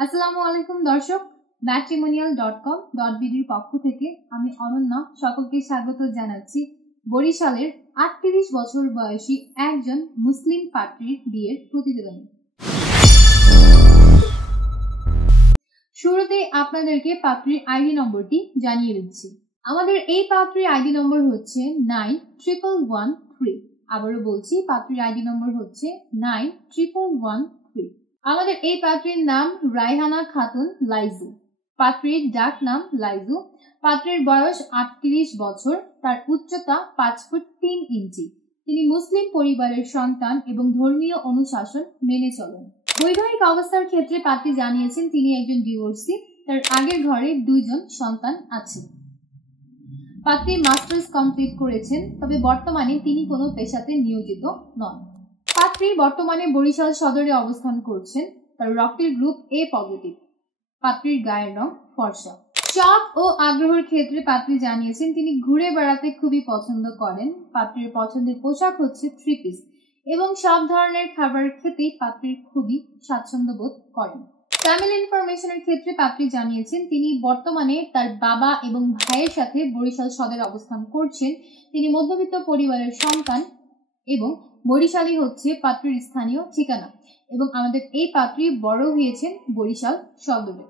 আসসালামু আলাইকুম দর্শক, matrimonial.com.bd পক্ষ থেকে আমি অনন্যা সকলকে স্বাগত জানাচ্ছি বরিশালের ৩৮ বছর বয়সী একজন মুসলিম পাত্রীর বিয়ের প্রতিবেদনে। শুরুতে আপনাদেরকে পাত্রীর আইডি নম্বরটি জানিয়ে দিচ্ছি। আমাদের এই পাত্রীর আইডি নম্বর হচ্ছে 9113। আবারও বলছি, পাত্রীর আইডি নম্বর হচ্ছে 9113। আমাদের এই পাত্রীর নাম রায়হানা খাতুন লাইজু। পাত্রীর ডাক নাম লাইজু। পাত্রীর বয়স ৩৮ বছর। তার উচ্চতা 5 ফুট 3 ইঞ্চি। তিনি মুসলিম পরিবারের সন্তান এবং ধর্মীয় অনুশাসন মেনে চলেন। বৈবাহিক অবস্থার ক্ষেত্রে পাত্রী জানিয়েছেন তিনি একজন ডিভোর্সি। তার আগের ঘরে 2 জন সন্তান আছে। পাত্রী মাস্টার্স কমপ্লিট করেছেন, তবে বর্তমানে তিনি কোনো পেশাতে নিয়োজিত নন। পাত্রী বর্তমানে বরিশাল সদরে অবস্থান করছেন। তার রক্তের গ্রুপ A পজিটিভ। পাত্রীর গায়ের রং ফর্সা। শখ ও আগ্রহের ক্ষেত্রে পাত্রী জানিয়েছেন তিনি ঘুরে বেড়াতে খুবই পছন্দ করেন। পাত্রীর পছন্দের পোশাক হচ্ছে 3 পিস এবং সব ধরনের খাবার খেতেই পাত্রীর খুবই স্বাচ্ছন্দ্য বোধ করেন। ফ্যামিলি ইনফরমেশনের ক্ষেত্রে পাত্রী জানিয়েছেন তিনি বর্তমানে তার বাবা এবং ভাইয়ের সাথে বরিশাল সদরে অবস্থান করছেন। তিনি মধ্যবিত্ত পরিবারের সন্তান এবং বরিশালই হচ্ছে পাত্রীর স্থানীয় ঠিকানা এবং আমাদের এই পাত্রী বড় হয়েছেন বরিশাল সদরে।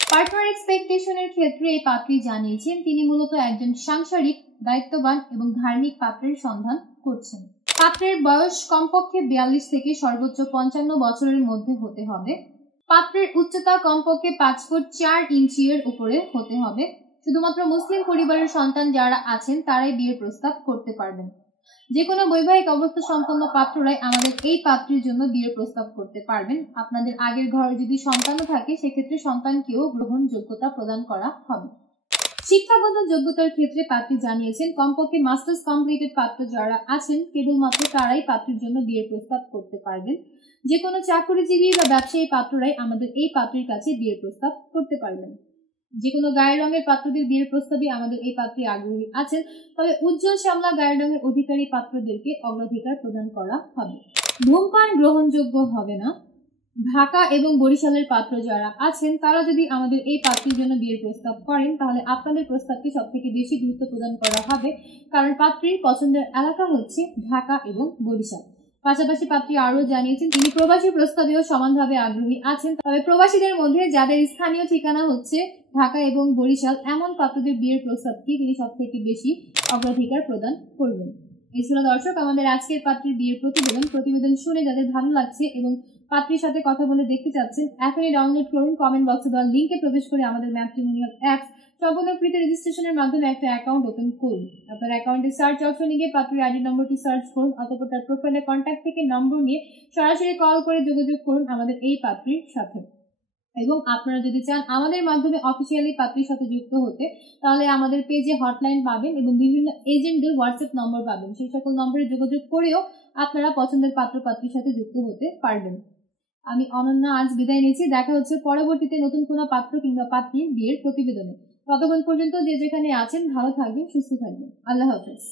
পার্টনার এক্সপেকটেশনের ক্ষেত্রে এই পাত্রী জানিয়েছেন তিনি মূলত একজন সাংসারিক, দায়িত্ববান এবং ধার্মিক পাত্রের সন্ধান করছেন। পাত্রের বয়স কমপক্ষে 42 থেকে সর্বোচ্চ 55 বছরের মধ্যে হতে হবে। পাত্রের উচ্চতা কমপক্ষে 5 ফুট 4 ইঞ্চি এর উপরে হতে হবে। শুধুমাত্র মুসলিম পরিবারের সন্তান যারা আছেন তারাই বিয়ের প্রস্তাব করতে পারবেন। যে কোনো বৈবাহিক অবস্থা সম্পন্ন পাত্ররাই আমাদের এই পাত্রীর জন্য বিয়ের প্রস্তাব করতে পারবেন। আপনাদের আগের ঘরে যদি সন্তানও থাকে সেক্ষেত্রে সন্তানকেও গ্রহণযোগ্যতা প্রদান করা হবে। শিক্ষাগত যোগ্যতার ক্ষেত্রে পাত্রী জানিয়েছেন কমপক্ষে মাস্টার্স কমপ্লিটেড পাত্র যারা আছেন কেবলমাত্র তারাই পাত্রীর জন্য বিয়ের প্রস্তাব করতে পারবেন। যে কোনো চাকরিজীবী বা ব্যবসায়ী পাত্ররাই আমাদের এই পাত্রীর কাছে বিয়ের প্রস্তাব করতে পারবেন। যে কোনো গায়ের রঙের পাত্রদের বিয়ের প্রস্তাবে আমাদের এই পাত্রী আগ্রহী আছেন, তবে উজ্জ্বল শ্যামলা গায়ের রঙের অধিকারী পাত্রদেরকে অগ্রাধিকার প্রদান করা হবে। ধূমপান গ্রহণযোগ্য হবে না। ঢাকা এবং বরিশালের পাত্র যারা আছেন তারা যদি আমাদের এই পাত্রীর জন্য বিয়ের প্রস্তাব করেন তাহলে আপনাদের প্রস্তাবকে সব থেকে বেশি গুরুত্ব প্রদান করা হবে, কারণ পাত্রীর পছন্দের এলাকা হচ্ছে ঢাকা এবং বরিশাল। পাশাপাশি পাত্রী আরও জানিয়েছেন তিনি প্রবাসী প্রস্তাবেও সমানভাবে আগ্রহী আছেন, তবে প্রবাসীদের মধ্যে যাদের স্থানীয় ঠিকানা হচ্ছে ঢাকা এবং বরিশাল এমন পাত্রদের বিয়ের প্রস্তাবকে তিনি সব থেকে বেশি অগ্রাধিকার প্রদান করবেন। এই ছিল দর্শক আমাদের আজকের পাত্রীর বিয়ের প্রতিবেদন শুনে যাদের ভালো লাগছে এবং পাত্রীর সাথে কথা বলে দেখতে চাচ্ছেন এখনই ডাউনলোড করুন। কমেন্ট বক্সে দেওয়া লিঙ্কে প্রবেশ করে আমাদের ম্যাট্রিমোনিয়াল অ্যাপস সম্পূর্ণ ফ্রিতে রেজিস্ট্রেশনের মাধ্যমে একটা অ্যাকাউন্ট ওপেন করুন। আপনার অ্যাকাউন্টে সার্চ অপশনে গিয়ে পাত্রীর আইডি নম্বরটি সার্চ করুন অথবা তার প্রোফাইলে কন্ট্যাক্ট থেকে নম্বর নিয়ে সরাসরি কল করে যোগাযোগ করুন আমাদের এই পাত্রীর সাথে। এবং আপনারা যদি চান আমাদের মাধ্যমে অফিসিয়ালি পাত্রীর সাথে যুক্ত হতে তাহলে আমাদের পেজে হটলাইন পাবেন এবং বিভিন্ন এজেন্টদের হোয়াটসঅ্যাপ নম্বর পাবেন। সেই সকল নম্বরে যোগাযোগ করেও আপনারা পছন্দের পাত্র পাত্রীর সাথে যুক্ত হতে পারবেন। আমি অনন্যা আজ বিদায় নিচ্ছি। দেখা হচ্ছে পরবর্তীতে নতুন কোনো পাত্র কিংবা পাত্রীর বিয়ের প্রতিবেদনে। ততক্ষণ পর্যন্ত যে যেখানে আছেন ভালো থাকবেন, সুস্থ থাকবেন। আল্লাহ হাফেজ।